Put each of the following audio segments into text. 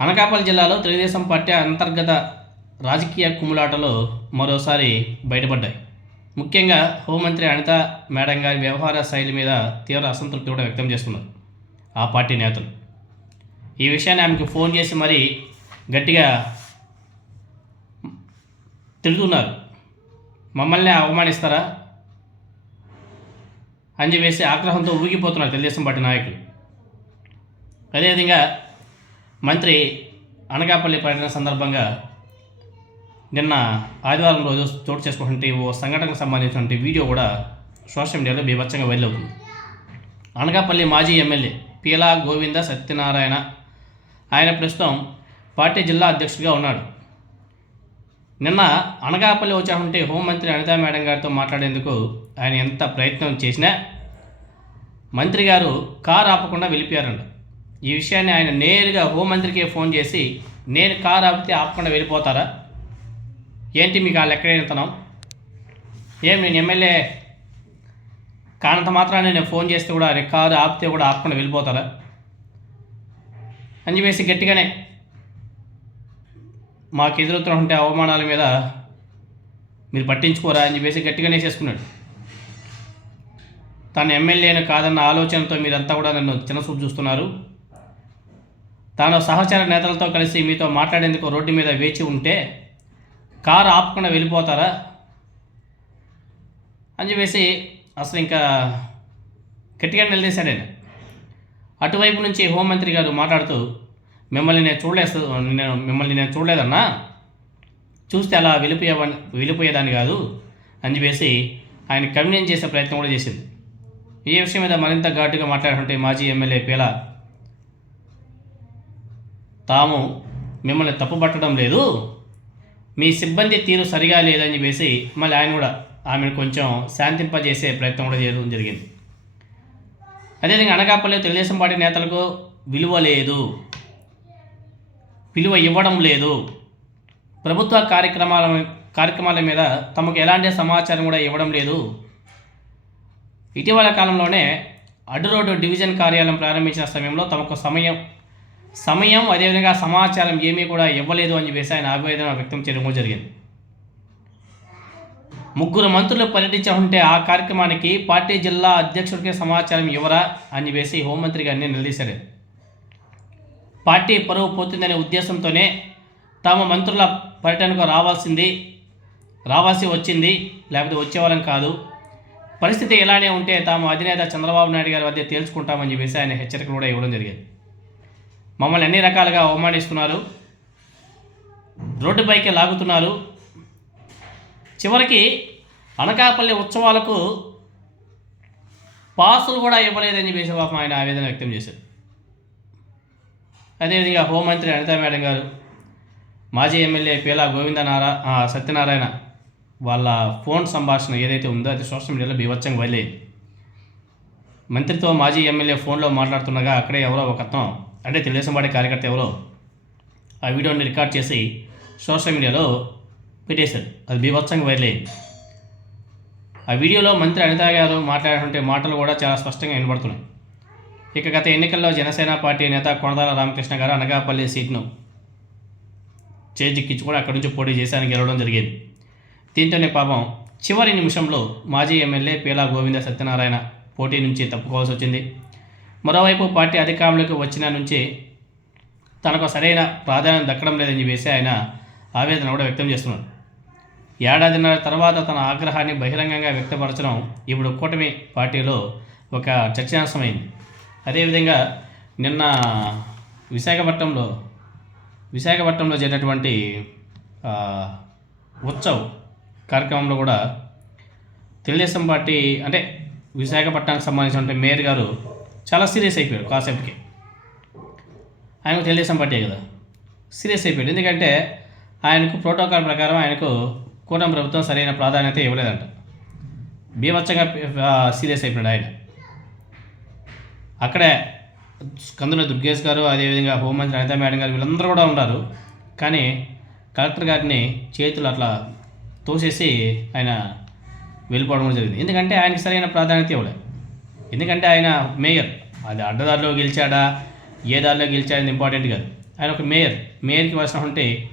అనకాపల్లి జిల్లాలో తెలుగుదేశం పార్టీ అంతర్గత రాజకీయ కుమ్ములాటలు మరోసారి బయటపడ్డాయి. ముఖ్యంగా హోంమంత్రి అనిత మేడం గారి వ్యవహార శైలి మీద తీవ్ర అసంతృప్తి కూడా వ్యక్తం చేస్తున్నారు ఆ పార్టీ నేతలు. ఈ విషయాన్ని ఆమెకు ఫోన్ చేసి మరీ గట్టిగా తిడుతున్నారు. మమ్మల్ని అవమానిస్తారా? అని చెప్పేసి ఆగ్రహంతో ఊగిపోతున్నారు తెలుగుదేశం పార్టీ నాయకులు. అదేవిధంగా మంత్రి అనకాపల్లి పర్యటన సందర్భంగా నిన్న ఆదివారం రోజు చోటు చేసుకున్నటువంటి ఓ సంఘటనకు సంబంధించినటువంటి వీడియో కూడా సోషల్ మీడియాలో బీభత్సంగా వైరల్ అవుతుంది. అనకాపల్లి మాజీ ఎమ్మెల్యే పీలా గోవింద సత్యనారాయణ ఆయన ప్రస్తుతం పార్టీ జిల్లా అధ్యక్షుడిగా ఉన్నాడు. నిన్న అనకాపల్లి వచ్చామంటే హోంమంత్రి అనితా మేడం గారితో మాట్లాడేందుకు ఆయన ఎంత ప్రయత్నం చేసినా మంత్రి గారు కారు ఆపకుండా వెళ్ళిపోయారంట. ఈ విషయాన్ని ఆయన నేరుగా హోంమంత్రికి ఫోన్ చేసి నేను కారు ఆపితే ఆపకుండా వెళ్ళిపోతారా? ఏంటి మీకు వాళ్ళు ఎక్కడైతనం ఏం నేను ఎమ్మెల్యే కానంత మాత్రాన్ని నేను ఫోన్ చేస్తే కూడా కారు ఆపితే కూడా ఆపకుండా వెళ్ళిపోతారా? అని చెప్పేసి గట్టిగానే మాకు ఎదురుతున్నటువంటి అవమానాల మీద మీరు పట్టించుకోరా అని చెప్పేసి గట్టిగానే చేసుకున్నాడు తాను ఎమ్మెల్యేను కాదన్న ఆలోచనతో మీరంతా కూడా నన్ను చిన్నసూపు చూస్తున్నారు. తాను సహచర నేతలతో కలిసి మీతో మాట్లాడేందుకు రోడ్డు మీద వేచి ఉంటే కారు ఆపకుండా వెళ్ళిపోతారా? అని చెప్పేసి అసలు ఇంకా గట్టిగా నిలదీశాడు ఆయన. అటువైపు నుంచి హోంమంత్రి గారు మాట్లాడుతూ మిమ్మల్ని నేను చూడలేదు నేను మిమ్మల్ని నేను చూడలేదన్నా? చూస్తే అలా వెళ్ళిపోయే వెళ్ళిపోయేదాన్ని కాదు అని చెప్పేసి ఆయన కన్విన్స్ చేసే ప్రయత్నం కూడా చేసింది. ఈ విషయం మీద మరింత ఘాటుగా మాట్లాడుతుంటే మాజీ ఎమ్మెల్యే పేలా తాము మిమ్మల్ని తప్పుపట్టడం లేదు. మీ సిబ్బంది తీరు సరిగా లేదని చెప్పేసి మళ్ళీ ఆయన కూడా ఆమెను కొంచెం శాంతింపజేసే ప్రయత్నం కూడా చేయడం జరిగింది. అదేవిధంగా అనకాపల్లి తెలుగుదేశం పార్టీ నేతలకు విలువ లేదు. విలువ ఇవ్వడం లేదు. ప్రభుత్వ కార్యక్రమాల కార్యక్రమాల మీద తమకు ఎలాంటి సమాచారం కూడా ఇవ్వడం లేదు. ఇటీవల కాలంలోనే అడ్డు రోడ్డు డివిజన్ కార్యాలయం ప్రారంభించిన సమయంలో తమకు సమయం సమయం అదేవిధంగా సమాచారం ఏమీ కూడా ఇవ్వలేదు అని చెప్పేసి ఆయన ఆవేదన వ్యక్తం చేయడం కూడా జరిగింది. ముగ్గురు మంత్రులు పర్యటించాలంటే ఆ కార్యక్రమానికి పార్టీ జిల్లా అధ్యక్షుడికి సమాచారం ఇవ్వరా అని చెప్పేసి హోంమంత్రి గారిని నిలదీశారు. పార్టీ పరువు పోతుందనే ఉద్దేశంతోనే తాము మంత్రుల పర్యటనకు రావాల్సింది రావాల్సి వచ్చింది లేకపోతే వచ్చేవాళ్ళం కాదు. పరిస్థితి ఇలానే ఉంటే తాము అధినేత చంద్రబాబు నాయుడు గారి వద్ద తేల్చుకుంటామని చెప్పేసి ఆయన హెచ్చరికలు కూడా ఇవ్వడం జరిగింది. మమ్మల్ని అన్ని రకాలుగా అవమానిస్తున్నారు. రోడ్డుపైకి లాగుతున్నారు. చివరికి అనకాపల్లి ఉత్సవాలకు పాసులు కూడా ఇవ్వలేదని చెప్పేసి పాపం ఆయన ఆవేదన వ్యక్తం చేశారు. అదేవిధంగా హోంమంత్రి అనితా మేడం గారు మాజీ ఎమ్మెల్యే పేలా గోవిందనారా సత్యనారాయణ వాళ్ళ ఫోన్ సంభాషణ ఏదైతే ఉందో అది సోషల్ మీడియాలో బీభత్సంగా వెళ్ళేది మంత్రితో మాజీ ఎమ్మెల్యే ఫోన్లో మాట్లాడుతుండగా అక్కడే ఎవరో ఒక అతను అంటే తెలుగుదేశం పార్టీ కార్యకర్త ఎవరో ఆ వీడియోని రికార్డ్ చేసి సోషల్ మీడియాలో పెట్టేశారు. అది బీభత్సంగా వైరల్ అయింది ఆ వీడియోలో మంత్రి అనిత గారు మాట్లాడుతుంటే మాటలు కూడా చాలా స్పష్టంగా వినబడుతున్నాయి. ఇక గత ఎన్నికల్లో జనసేన పార్టీ నేత కొనదాల రామకృష్ణ గారు అనగాపల్లి సీట్ను కూడా అక్కడి నుంచి పోటీ చేశానికి గెలవడం జరిగేది. దీంతోనే పాపం చివరి నిమిషంలో మాజీ ఎమ్మెల్యే పీలా గోవింద సత్యనారాయణ పోటీ నుంచి తప్పుకోవాల్సి వచ్చింది. మరోవైపు పార్టీ అధికారంలోకి వచ్చిన నుంచి తనకు సరైన ప్రాధాన్యం దక్కడం లేదని చెప్పేసి ఆయన ఆవేదన కూడా వ్యక్తం చేస్తున్నాడు ఏడాదిన్నర తర్వాత తన ఆగ్రహాన్ని బహిరంగంగా వ్యక్తపరచడం ఇప్పుడు కూటమి పార్టీలో ఒక చర్చాంశమైంది అదేవిధంగా నిన్న విశాఖపట్నంలో విశాఖపట్నంలో జరిగినటువంటి ఉత్సవ్ కార్యక్రమంలో కూడా తెలుగుదేశం పార్టీ అంటే విశాఖపట్నానికి సంబంధించిన మేయర్ గారు చాలా సీరియస్ అయిపోయాడు కాసేపుకి ఆయనకు తెలుగుదేశం పార్టీ కదా. సీరియస్ అయిపోయాడు. ఎందుకంటే ఆయనకు ప్రోటోకాల్ ప్రకారం ఆయనకు కూటమి ప్రభుత్వం సరైన ప్రాధాన్యత ఇవ్వలేదంట. బీభత్సంగా సీరియస్ అయిపోయాడు ఆయన. అక్కడే కందుల దుర్గేష్ గారు అదేవిధంగా హోంమంత్రి అనితా మేడం గారు వీళ్ళందరూ కూడా ఉన్నారు. కానీ కలెక్టర్ గారిని చేతులు అట్లా తోసేసి ఆయన వెళ్ళిపోవడం జరిగింది. ఎందుకంటే ఆయనకి సరైన ప్రాధాన్యత ఇవ్వలేదు ఎందుకంటే ఆయన మేయర్. అది అడ్డదారిలో గెలిచాడా ఏ దారిలో గెలిచాడని ఇంపార్టెంట్ కాదు. ఆయన ఒక మేయర్. మేయర్కి వచ్చిన ఉంటే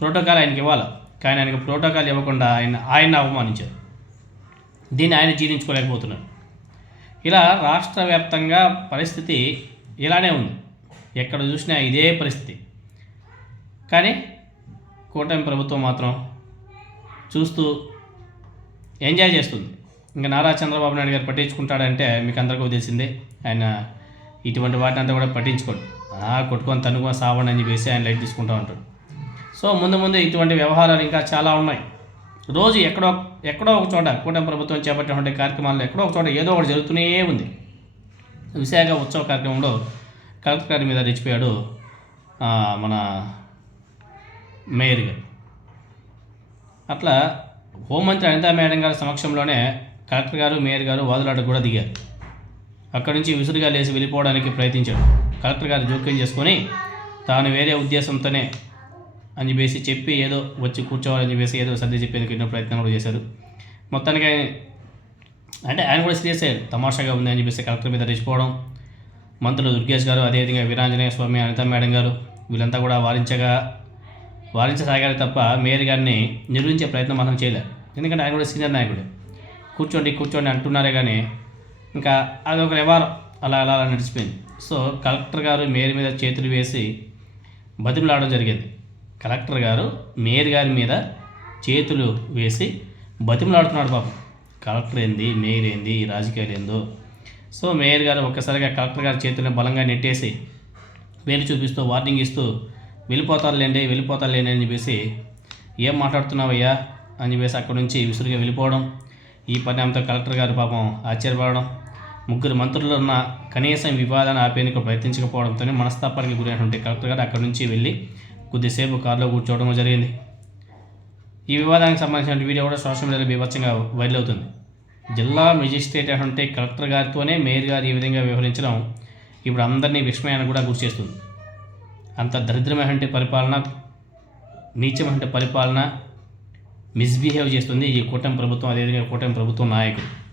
ప్రోటోకాల్ ఆయనకి ఇవ్వాలి. కానీ ఆయనకు ప్రోటోకాల్ ఇవ్వకుండా ఆయన ఆయన అవమానించారు. దీన్ని ఆయన జీర్ణించుకోలేకపోతున్నారు. ఇలా రాష్ట్ర వ్యాప్తంగా పరిస్థితి ఇలానే ఉంది. ఎక్కడ చూసినా ఇదే పరిస్థితి. కానీ కూటమి ప్రభుత్వం మాత్రం చూస్తూ ఎంజాయ్ చేస్తుంది. ఇంకా నారా చంద్రబాబు నాయుడు గారు పట్టించుకుంటాడంటే మీకు అందరికీ తెలిసిందే. ఆయన ఇటువంటి వాటిని అంతా కూడా పట్టించుకోడు. కొట్టుకొని తనుకొని సావండి అని చెప్పేసి ఆయన లైట్ తీసుకుంటూ ఉంటాడు. సో ముందు ముందు ఇటువంటి వ్యవహారాలు ఇంకా చాలా ఉన్నాయి. రోజు ఎక్కడో ఎక్కడో ఒక చోట కూటమి ప్రభుత్వం చేపట్టినటువంటి కార్యక్రమాల్లో ఎక్కడో ఒక చోట ఏదో ఒకటి జరుగుతూనే ఉంది. విశాఖ ఉత్సవ కార్యక్రమంలో కలెక్టర్ గారి మీద రెచ్చిపోయాడు మన మేయర్ గారు. అట్లా హోంమంత్రి అనితా మేడం గారి సమక్షంలోనే కలెక్టర్ గారు మేయర్ గారు వాదులాటకు కూడా దిగారు. అక్కడి నుంచి విసురుగా లేచి వెళ్ళిపోవడానికి ప్రయత్నించాడు కలెక్టర్ గారు జోక్యం చేసుకొని తాను వేరే ఉద్దేశంతోనే అని చెప్పేసి చెప్పి ఏదో వచ్చి కూర్చోవాలని చెప్పేసి ఏదో సర్ది చెప్పేందుకు ఎన్నో ప్రయత్నం కూడా చేశారు. మొత్తానికి అంటే ఆయన కూడా సీరియస్ అయ్యారు. తమాషాగా ఉంది అని చెప్పేసి కలెక్టర్ మీద రెచ్చిపోవడం. మంత్రులు దుర్గేష్ గారు అదేవిధంగా వీరాంజనేయ స్వామి అనిత మేడం గారు వీళ్ళంతా కూడా వారించగా వారించసాగారు తప్ప మేయర్ గారిని నిర్వహించే ప్రయత్నం మనం చేయలేదు ఎందుకంటే ఆయన కూడా సీనియర్ నాయకుడు. కూర్చోండి కూర్చోండి అంటున్నారే కానీ ఇంకా అదొక వ్యవహారం అలా అలా అలా నడిచిపోయింది. సో కలెక్టర్ గారు మేయర్ మీద చేతులు వేసి బతిమలాడడం జరిగింది. కలెక్టర్ గారు మేయర్ గారి మీద చేతులు వేసి బతిమలాడుతున్నాడు పాపం. కలెక్టర్ ఏంది మేయర్ ఏంది రాజకీయాలు ఏందో. సో మేయర్ గారు ఒక్కసారిగా కలెక్టర్ గారి చేతులను బలంగా నెట్టేసి వేలు చూపిస్తూ వార్నింగ్ ఇస్తూ వెళ్ళిపోతారులేండి వెళ్ళిపోతారులేండి అని చెప్పేసి ఏం మాట్లాడుతున్నావయ్యా? అని చెప్పేసి అక్కడి నుంచి విసురుగా వెళ్ళిపోవడం. ఈ పరిణామంతో కలెక్టర్ గారు పాపం ఆశ్చర్యపడడం ముగ్గురు మంత్రులు ఉన్న కనీసం వివాదాన్ని ఆపేందుకు ప్రయత్నించకపోవడంతోనే మనస్తాపానికి గురైనటువంటి కలెక్టర్ గారు అక్కడి నుంచి వెళ్ళి కొద్దిసేపు కారులో కూర్చోవడం జరిగింది. ఈ వివాదానికి సంబంధించిన వీడియో కూడా సోషల్ మీడియాలో బీభత్సంగా వైరల్ అవుతుంది. జిల్లా మెజిస్ట్రేట్ అంటే కలెక్టర్ గారితోనే మేయర్ గారు ఈ విధంగా వ్యవహరించడం ఇప్పుడు అందరినీ విస్మయాన్ని కూడా గురి చేస్తుంది. అంత దరిద్రమైనటువంటి పరిపాలన నీచమైనటువంటి పరిపాలన మిస్బిహేవ్ చేస్తుంది. ఈ కూటమి ప్రభుత్వం అదేవిధంగా కూటమి ప్రభుత్వం నాయకులు.